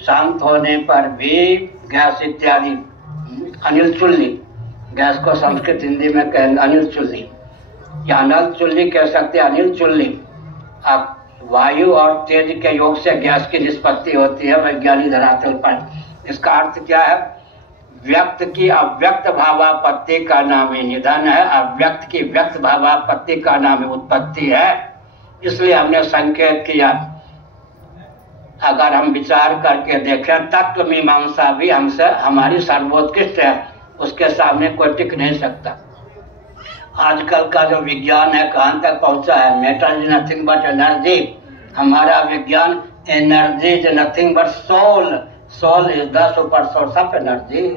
शांत होने पर भी गैस इत्यादि, अनिल चुल्ली, गैस को संस्कृत हिंदी में कहें अनिल चुल्ली या अनल चुल्ली कह सकते हैं, अनिल चुल्ली। अब वायु और तेज के योग से गैस की निष्पत्ति होती है वैज्ञानिक धरातल पर। इसका अर्थ क्या है? व्यक्त की अव्यक्त भावापत्ति का नाम ही निधन है, अव्यक्त की व्यक्त भावापत्ति का नाम ही उत्पत्ति है। इसलिए हमने संकेत किया, अगर हम विचार करके देखें तत्व मीमांसा भी हमसे हमारी सर्वोत्कृष्ट है, उसके सामने कोई टिक नहीं सकता। आजकल का जो विज्ञान है कहां तक पहुंचा है? Matter is nothing but energy. हमारा विज्ञान energy is nothing but soul, soul is the super source of energy.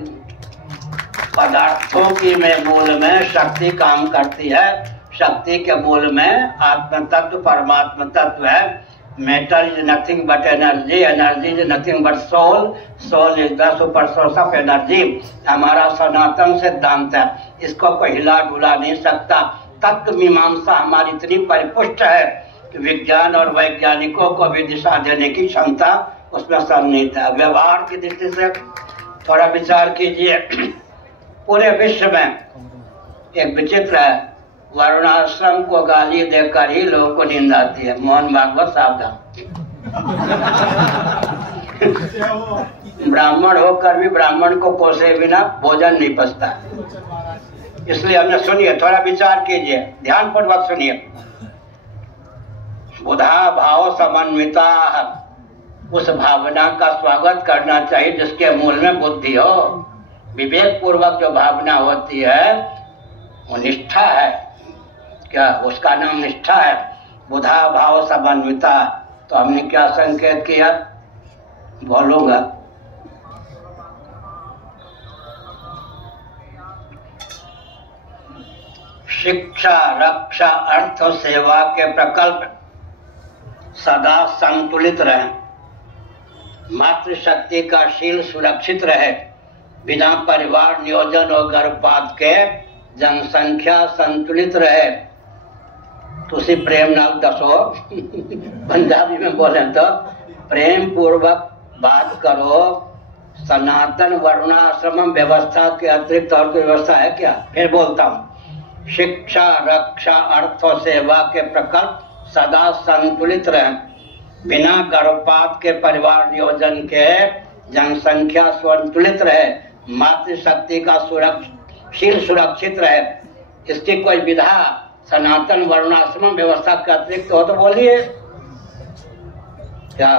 पदार्थों की में मूल में शक्ति काम करती है, शक्ति के मूल में आत्म तत्व परमात्मा तत्व है। Matter is nothing but energy, energy is nothing but soul, soul is the super source of energy. हमारा सनातन सिद्धांत है, इसको कोई हिला डुला नहीं सकता। तत्व मीमांसा हमारी इतनी परिपुष्ट है कि विज्ञान और वैज्ञानिकों को भी दिशा देने की क्षमता उसमें सन्निहित है। व्यवहार की दृष्टि से थोड़ा विचार कीजिए। पूरे विश्व में एक विचित्र है, वर्णाश्रम को गाली देकर ही लोगों को नींद आती है। मोहन भागवत सावधान। ब्राह्मण होकर भी ब्राह्मण को कोसे बिना भोजन नहीं पचता। इसलिए हमने सुनिए, थोड़ा विचार कीजिए, ध्यान पूर्वक सुनिए। बुधा भाव समन्विता, उस भावना का स्वागत करना चाहिए जिसके मूल में बुद्धि हो। विवेक पूर्वक जो भावना होती है वो निष्ठा है। क्या उसका नाम निष्ठा है? बुधा भाव समन्विता। तो हमने क्या संकेत किया? बोलूंगा। शिक्षा, रक्षा, अर्थ और सेवा के प्रकल्प सदा संतुलित रहे, मातृशक्ति का शील सुरक्षित रहे, बिना परिवार नियोजन और गर्भपात के जनसंख्या संतुलित रहे। तो उसी प्रेम नाल दसो पंजाबी में बोले तो प्रेम पूर्वक बात करो। सनातन वर्णाश्रम व्यवस्था के अतिरिक्त और कोई व्यवस्था है क्या? फिर बोलता हूँ, शिक्षा, रक्षा, अर्थ और सेवा के प्रकल्प सदा संतुलित रहे, बिना गर्भपात के परिवार नियोजन के जनसंख्या संतुलित रहे, मातृशक्ति का शील सुरक्षित रहे। इसकी कोई विधा सनातन वर्णाश्रम व्यवस्था के अतिरिक्त हो तो बोलिए। क्या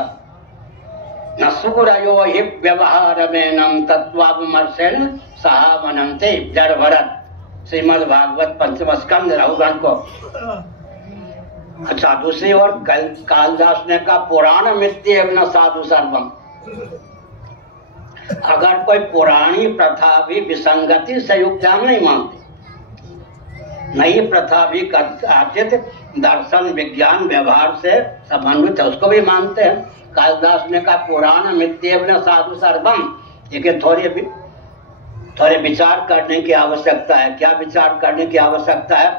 न सूरयो हि व्यवहार में नम तत्वाभिमर्शेन सहावनन्ते जड़ भरत, श्रीमद् भागवत पंचम स्कंद रघुगण को। अच्छा, दूसरी ओर कालिदास ने कहा पुराण मित्य न साधु सर्वम। अगर कोई पुरानी प्रथा भी विसंगति से युक्त हम नहीं मानते, नई प्रथा भी आचित दर्शन विज्ञान व्यवहार से संबंधित है, उसको भी मानते हैं। कालिदास ने कहा पुराण मित्य न साधु सर्वम। लेकिन थोड़े विचार करने की आवश्यकता है। क्या विचार करने की आवश्यकता है?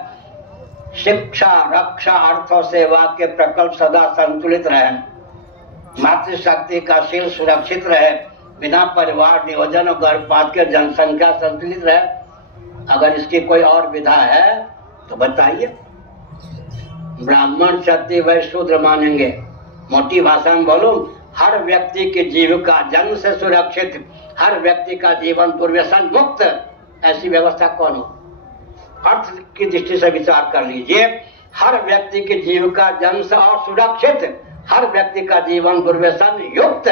शिक्षा, रक्षा, अर्थ और सेवा के प्रकल्प सदा संतुलित रहे, मातृशक्ति का शील सुरक्षित रहे, बिना परिवार नियोजन और गर्भपात के जनसंख्या संतुलित रहे। अगर इसकी कोई और विधा है तो बताइए। ब्राह्मण क्षत्रिय वैश्य शूद्र मानेंगे। मोटी भाषा में बोलूं, हर व्यक्ति की जीविका जन्म से सुरक्षित, हर व्यक्ति का जीवन दुर्व्यसन मुक्त, ऐसी व्यवस्था कौन हो? अर्थ की दृष्टि से विचार कर लीजिए। हर व्यक्ति की जीविका जन्म से और सुरक्षित, हर व्यक्ति का जीवन दुर्व्यसन युक्त।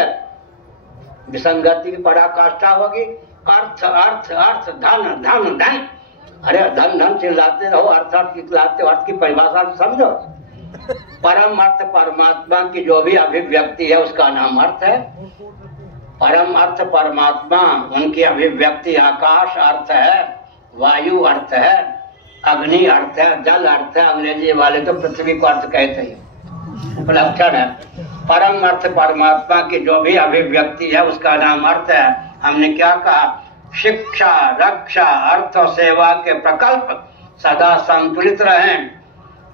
विसंगति की पराकाष्ठा होगी। अर्थ अर्थ अर्थ, धन धन धन। अरे धन धन चिल्लाते रहो, अर्थ अर्थ चिल्लाते हो, अर्थ की परिभाषा समझो। परम अर्थ परमात्मा की जो भी अभिव्यक्ति है उसका नाम अर्थ है। परम अर्थ परमात्मा, उनकी अभिव्यक्ति आकाश अर्थ है, वायु अर्थ है, अग्नि अर्थ है, जल अर्थ है। अंग्रेजी वाले तो पृथ्वी को अर्थ कहते हैं, उपलक्षण है। परम अर्थ परमात्मा की जो भी अभिव्यक्ति है उसका नाम अर्थ है। हमने क्या कहा? शिक्षा, रक्षा, अर्थ और सेवा के प्रकल्प सदा संतुलित रहें,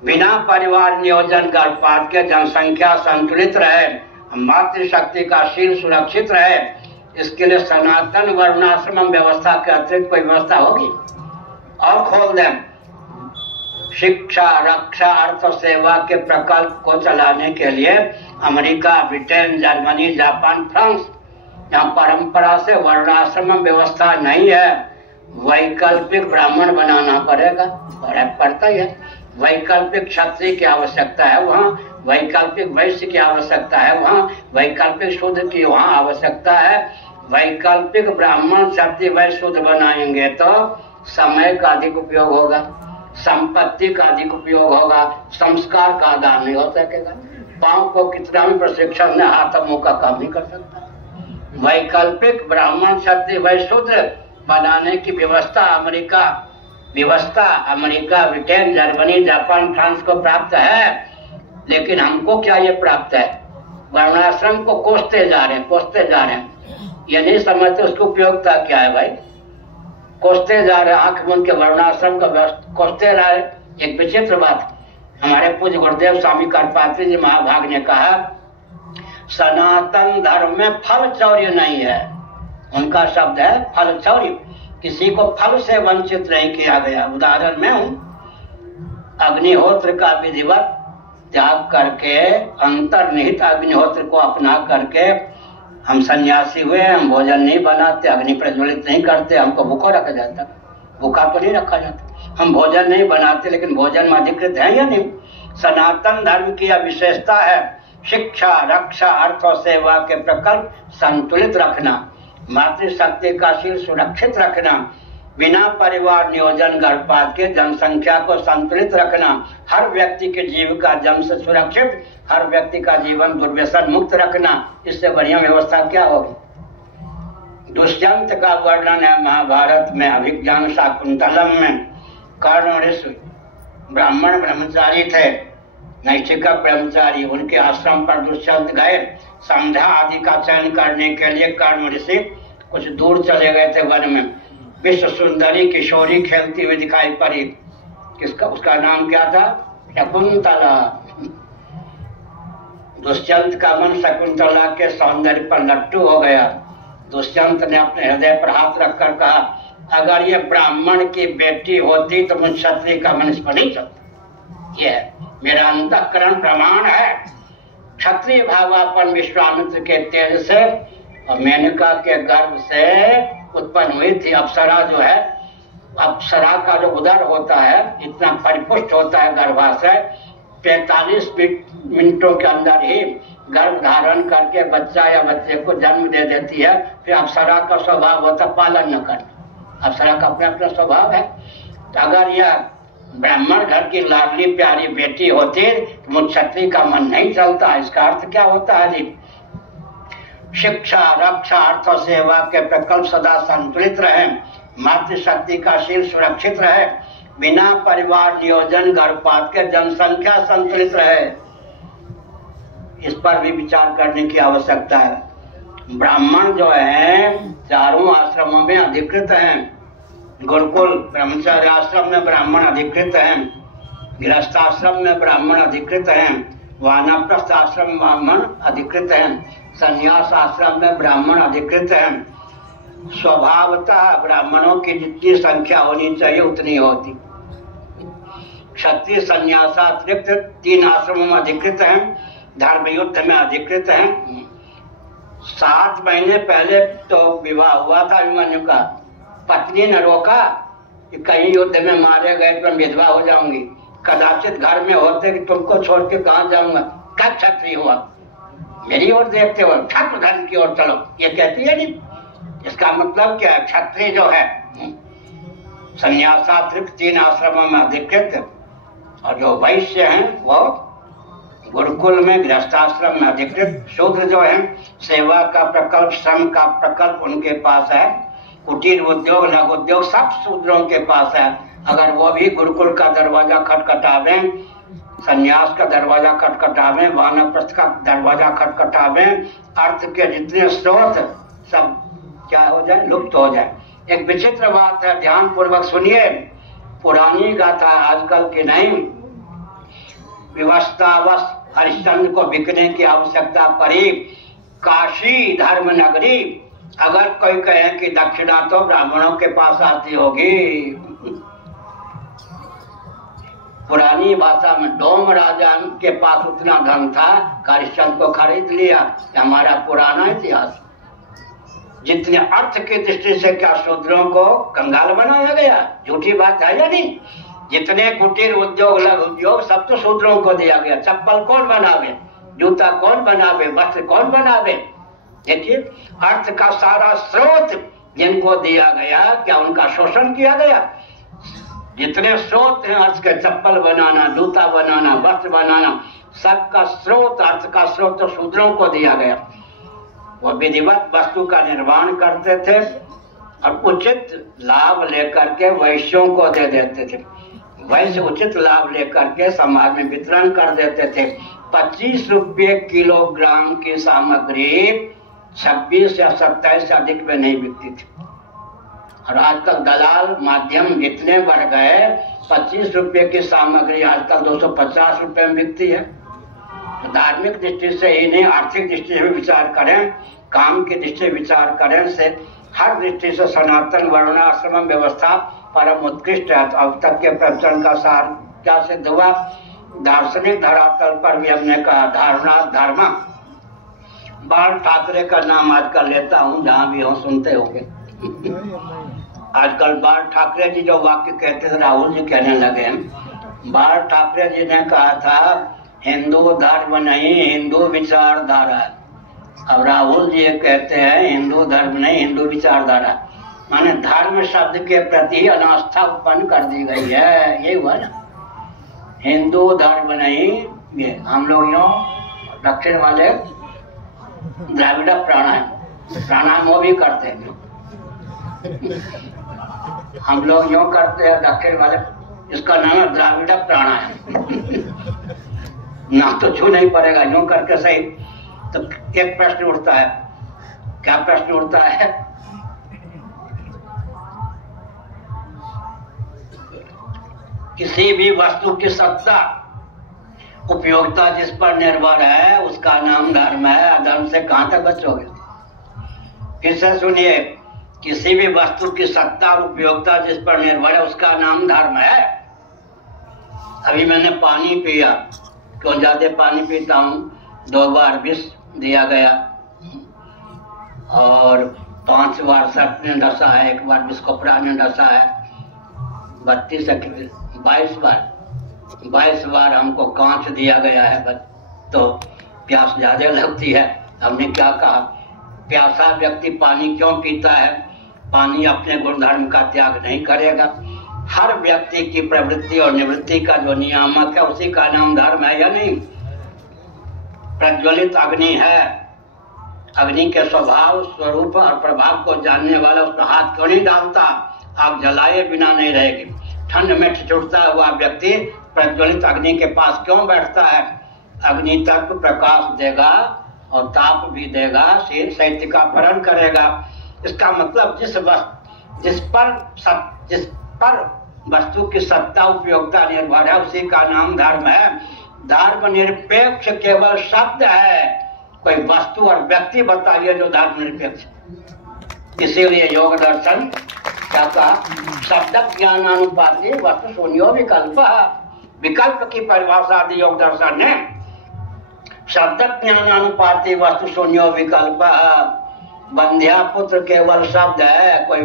बिना परिवार नियोजन गर्भपात के जनसंख्या संतुलित रहे, मातृशक्ति का शील सुरक्षित रहे, इसके लिए सनातन वर्णाश्रम व्यवस्था के अतिरिक्त कोई व्यवस्था होगी? और खोल दें। शिक्षा, रक्षा, अर्थ और सेवा के प्रकल्प को चलाने के लिए America, Britain, Germany, Japan, France, यहाँ परंपरा से वर्णाश्रम व्यवस्था नहीं है। वैकल्पिक ब्राह्मण बनाना पड़ेगा, पड़ता ही है। वैकल्पिक क्षत्रिय की आवश्यकता है वहाँ, वैकल्पिक वैश्य की आवश्यकता है वहाँ, वैकल्पिक शूद्र की वहाँ आवश्यकता है। वैकल्पिक ब्राह्मण क्षत्रिय वैश्य शूद्र बनाएंगे तो समय का अधिक उपयोग होगा, संपत्ति का अधिक उपयोग होगा, संस्कार का आदान नहीं हो सकेगा। पांव को कितना भी प्रशिक्षण ने हाथ मुंह का काम नहीं कर सकता। वैकल्पिक ब्राह्मण क्षत्रिय वैश्य शूद्र बनाने की व्यवस्था America, Britain, Germany, Japan, France को प्राप्त है। लेकिन हमको क्या ये प्राप्त है? वर्णाश्रम को कोसते जा रहे हैं। ये नहीं समझते उसकी उपयोगिता क्या है भाई। कोसते जा रहे, आंख बंद के वर्णाश्रम का कोसते जा रहे। एक विचित्र बात, हमारे पूज्य गुरुदेव स्वामी करपात्री जी महाभाग ने कहा, सनातन धर्म में फल चौर्य नहीं है। उनका शब्द है फल चौर्य, किसी को फल से वंचित नहीं किया गया। उदाहरण में हूं, अग्निहोत्र का विधिवत त्याग करके, अंतर्निहित अग्निहोत्र को अपना करके हम सन्यासी हुए, हम भोजन नहीं बनाते, अग्नि प्रज्वलित नहीं करते, हमको भूखा रखा जाता, भूखा तो नहीं रखा जाता। हम भोजन नहीं बनाते लेकिन भोजन में अधिकृत है या नहीं? सनातन धर्म की यह विशेषता है, शिक्षा, रक्षा, अर्थ और सेवा के प्रकल्प संतुलित रखना, मातृशक्ति का शील सुरक्षित रखना, बिना परिवार नियोजन गर्भपात के जनसंख्या को संतुलित रखना, हर व्यक्ति के जीविका जन्म से सुरक्षित, हर व्यक्ति का जीवन दुर्व्यसन मुक्त रखना। इससे बढ़िया व्यवस्था क्या होगी? दुष्यंत का वर्णन है महाभारत में, अभिज्ञान शाकुंतलम में। कर्ण ऋषि ब्राह्मण ब्रह्मचारी थे, नैष्ठिक ब्रह्मचारी, उनके आश्रम पर दुष्यंत गए। संध्या आदि का चयन करने के लिए कर्ण ऋषि कुछ दूर चले गए थे वन में। विश्व सुंदरी किशोरी खेलती हुई दिखाई पड़ी। उसका नाम क्या था? शकुंतला। दुष्यंत का मन शकुंतला के सौंदर्य पर लट्टू हो गया। दुष्यंत ने अपने हृदय पर हाथ रखकर कहा, अगर ये ब्राह्मण की बेटी होती तो मुझ क्षत्रिय का मन इस पर नहीं चलता। यह मेरा अंतःकरण प्रमाण है। क्षत्रिय भावापन विश्वामित्र के तेज से और मेनका के गर्भ से उत्पन्न हुई थी। अप्सरा जो है, अप्सरा का जो उदर होता है इतना परिपुष्ट होता है गर्भाशय, 45 मिनटों के अंदर ही गर्भ धारण करके बच्चा या बच्चे को जन्म दे देती है। फिर अप्सरा का स्वभाव होता है पालन न करना। अप्सरा का अपना अपना स्वभाव है। तो अगर यह ब्राह्मण घर की लाडली प्यारी बेटी होती तो मुझ क्षत्रिय का मन नहीं चलता। इसका अर्थ क्या होता है जी? शिक्षा, रक्षा, अर्थ और सेवा के प्रकल्प सदा संतुलित रहे, मातृशक्ति का शील सुरक्षित रहे, बिना परिवार नियोजन गर्भपात के जनसंख्या संतुलित रहे। इस पर भी विचार करने की आवश्यकता है। ब्राह्मण जो है चारों आश्रमों में अधिकृत हैं। गुरुकुल ब्रह्मचर्य आश्रम में ब्राह्मण अधिकृत हैं, गृहस्थाश्रम में ब्राह्मण अधिकृत हैं, वानप्रस्थ आश्रम में ब्राह्मण अधिकृत हैं, संन्यास आश्रम में ब्राह्मण अधिकृत हैं। स्वभावतः ब्राह्मणों की जितनी संख्या होनी चाहिए उतनी होती। क्षत्रिय संन्यासातिरिक्त 3 आश्रमों में अधिकृत हैं, धर्म युद्ध में अधिकृत हैं। 7 महीने पहले तो विवाह हुआ था अभिमन्यु का। पत्नी ने रोका कि कहीं युद्ध में मारे गए तो विधवा हो जाऊंगी, कदाचित घर में होते कि तुमको छोड़ के कहाँ जाऊंगा। क्या क्षत्रिय हुआ? मेरी ओर देखते हो, क्षत्र धर्म की ओर चलो, ये कहती है नहीं। इसका मतलब क्या है? क्षत्रिय जो है संन्यासातिरिक्त 3 आश्रमों में अधिकृत, और जो वैश्य हैं वो गुरुकुल में गृहस्थाश्रम में अधिकृत। शूद्र जो है सेवा का प्रकल्प, श्रम का प्रकल्प उनके पास है। कुटीर उद्योग, लघु उद्योग सब शूद्रों के पास है। अगर वो भी गुरुकुल का दरवाजा खटखटावे, संन्यास का दरवाजा खटखटावे, वानप्रस्थ का दरवाजा खटखटावे, अर्थ के जितने स्रोत सब क्या हो जाए? लुप्त हो जाए। एक विचित्र बात है, ध्यान पूर्वक सुनिए, पुरानी गाथा आजकल की नहीं। विवस्तावस हरिश्चंद्र को बिकने की आवश्यकता पड़ी। काशी धर्म नगरी, अगर कोई कहे कि दक्षिणा तो ब्राह्मणों के पास आती होगी। पुरानी भाषा में डोम राजा के पास उतना धन था, हरिश्चंद्र को खरीद लिया। हमारा पुराना इतिहास। जितने अर्थ की दृष्टि से क्या शूद्रों को कंगाल बनाया गया, झूठी बात है या नहीं? जितने कुटीर उद्योग, लघु उद्योग, सब तो शूद्रों को दिया गया। चप्पल कौन बनावे, जूता कौन बनावे, वस्त्र कौन बनावे? देखिए, अर्थ का सारा स्रोत जिनको दिया गया, क्या उनका शोषण किया गया? जितने स्रोत हैं अर्थ के, चप्पल बनाना, जूता बनाना, वस्त्र बनाना, सबका स्रोत, अर्थ का स्रोत तो शूद्रों को दिया गया। वो विधिवत वस्तु का निर्माण करते थे और उचित लाभ लेकर के वैश्यों को दे देते थे। वैश्य उचित लाभ लेकर के समाज में वितरण कर देते थे। 25 रुपये किलोग्राम की सामग्री 26 या 27 से अधिक में नहीं बिकती थी। और आजकल दलाल माध्यम इतने बढ़ गए, 25 रुपये की सामग्री आजकल 250 रुपये में बिकती है। धार्मिक दृष्टि से ही नहीं, आर्थिक दृष्टि से भी विचार करें, काम की दृष्टि से विचार करें, से हर दृष्टि से सनातन वर्णाश्रम व्यवस्था परम उत्कृष्ट है। तो अब तक के प्रवचन का सार क्या सिद्ध हुआ? दार्शनिक धरातल पर भी हमने कहा धारणा धर्म। बाल ठाकरे का नाम आजकल लेता हूँ, जहाँ भी हो सुनते होंगे। आजकल बाल ठाकरे जी जो वाक्य कहते थे, राहुल जी कहने लगे हैं। बाल ठाकरे जी ने कहा था हिंदू धर्म नहीं, हिंदू विचारधारा। अब राहुल जी कहते हैं हिंदू धर्म नहीं, हिंदू विचारधारा। माने धर्म शब्द के प्रति अनास्था उत्पन्न कर दी गई है। ये हुआ ना, हिंदू धर्म नहीं। ये हम लोग यूँ दक्षिण वाले द्राविड़ प्राणायाम वो भी करते हैं। हम लोग यूँ करते हैं दक्षिण वाले, इसका नाम है द्राविड़ प्राणायाम। ना तो छू नहीं पड़ेगा, यूं करके सही। तो एक प्रश्न उठता है, क्या प्रश्न उठता है? किसी भी वस्तु की सत्ता उपयोगिता जिस पर निर्भर है उसका नाम धर्म है। अधर्म से कहां तक बचोगे? फिर से सुनिए, किसी भी वस्तु की सत्ता और उपयोगिता जिस पर निर्भर है उसका नाम धर्म है। अभी मैंने पानी पिया, क्यों ज्यादा पानी पीता हूँ, 2 बार विष दिया गया और 5 बार सर्प ने डसा है, 1 बार विषकोपरा ने डसा है, 22 बार हमको कांच दिया गया है। तो प्यास ज्यादा लगती है। हमने क्या कहा, प्यासा व्यक्ति पानी क्यों पीता है? पानी अपने गुणधर्म का त्याग नहीं करेगा। हर व्यक्ति की प्रवृत्ति और निवृत्ति का जो नियामक है उसी का नाम धर्म है या नहीं? प्रज्वलित अग्नि है, अग्नि के स्वभाव, स्वरूप और प्रभाव को जानने वाला उसका हाथ क्यों नहीं डालता? आग जलाए बिना नहीं रहेगी। ठंड में ठिठुरता हुआ व्यक्ति प्रज्वलित अग्नि के पास क्यों बैठता है? अग्नि तक प्रकाश देगा और ताप भी देगा, शैत्य का भरण करेगा। इसका मतलब जिस पर वस्तु की सत्ता उपयोगिता निर्भर है उसी का नाम धर्म है। धर्म निरपेक्ष केवल शब्द है। कोई वस्तु और व्यक्ति बताइए जो धर्म निरपेक्ष। इसीलिए योग दर्शन क्या कहा? शब्द ज्ञानानुपाती वस्तु शून्यो विकल्प। विकल्प की परिभाषा दी योग दर्शन ने। शब्द ज्ञानानुपाती वस्तु शून्यो विकल्प। बंध्या पुत्र केवल शब्द है, कोई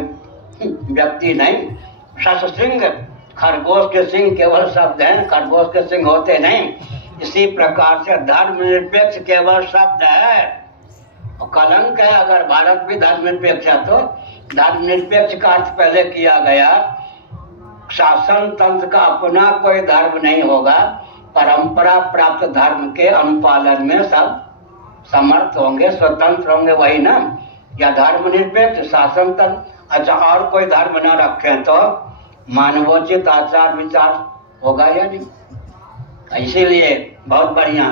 व्यक्ति नहीं। शशसिंह, खरगोश के सिंह केवल शब्द हैं, खरगोश के सिंह होते नहीं। इसी प्रकार से धर्म निरपेक्ष केवल शब्द है। और कलंक है अगर भारत भी धर्म निरपेक्ष है तो। धर्म निरपेक्ष का अर्थ पहले किया गया, शासन तंत्र का अपना कोई धर्म नहीं होगा, परंपरा प्राप्त धर्म के अनुपालन में सब समर्थ होंगे, स्वतंत्र होंगे, वही ना। या धर्म निरपेक्ष शासन तंत्र। अच्छा, और कोई धर्म न रखें तो मानवोचित आचार विचार होगा या नहीं? इसीलिए बहुत बढ़िया,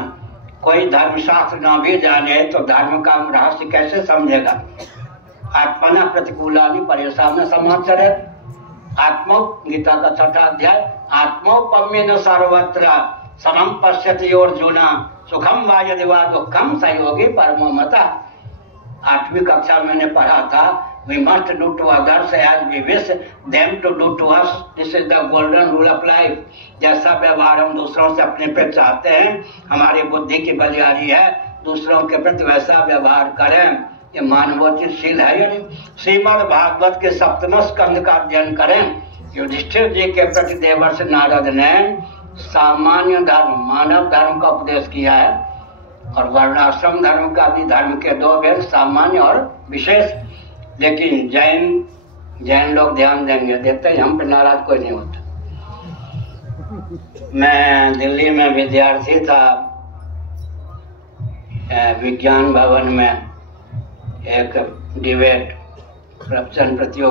कोई धर्मशास्त्र न भी जाने तो धर्म का रहस्य कैसे समझेगा? आत्मना प्रतिकूलानि परेशान समाचरेत्। आत्मो गीता का 6वां अध्याय, आत्मोपम्येन सर्वत्र समं पश्यति अर्जुन सुखम वा यदि वा दुखम स योगी परमो मतः। 8वीं कक्षा में मैंने पढ़ा था, we must do to others as we wish them to do to us. This is the golden rule of life. जैसा व्यवहार हम दूसरों से अपने पे चाहते हैं, हमारी बुद्धि की बलिहारी है, दूसरों के प्रति वैसा व्यवहार करें। ये मानवोचित शील है या नहीं? श्रीमद् भागवत के 7वें स्कंद का अध्ययन करें। युधिष्ठिर जी के प्रति देवर्ष नारद ने सामान्य धर्म, मानव धर्म का उपदेश किया है, और वर्णाश्रम धर्म का भी धर्म के 2 भेद, सामान्य और विशेष। लेकिन जैन लोग ध्यान देंगे, देते ही हम पे नाराज कोई नहीं होता। मैं दिल्ली में विद्यार्थी था, विज्ञान भवन में एक डिबेट प्रवचन प्रतियोगिता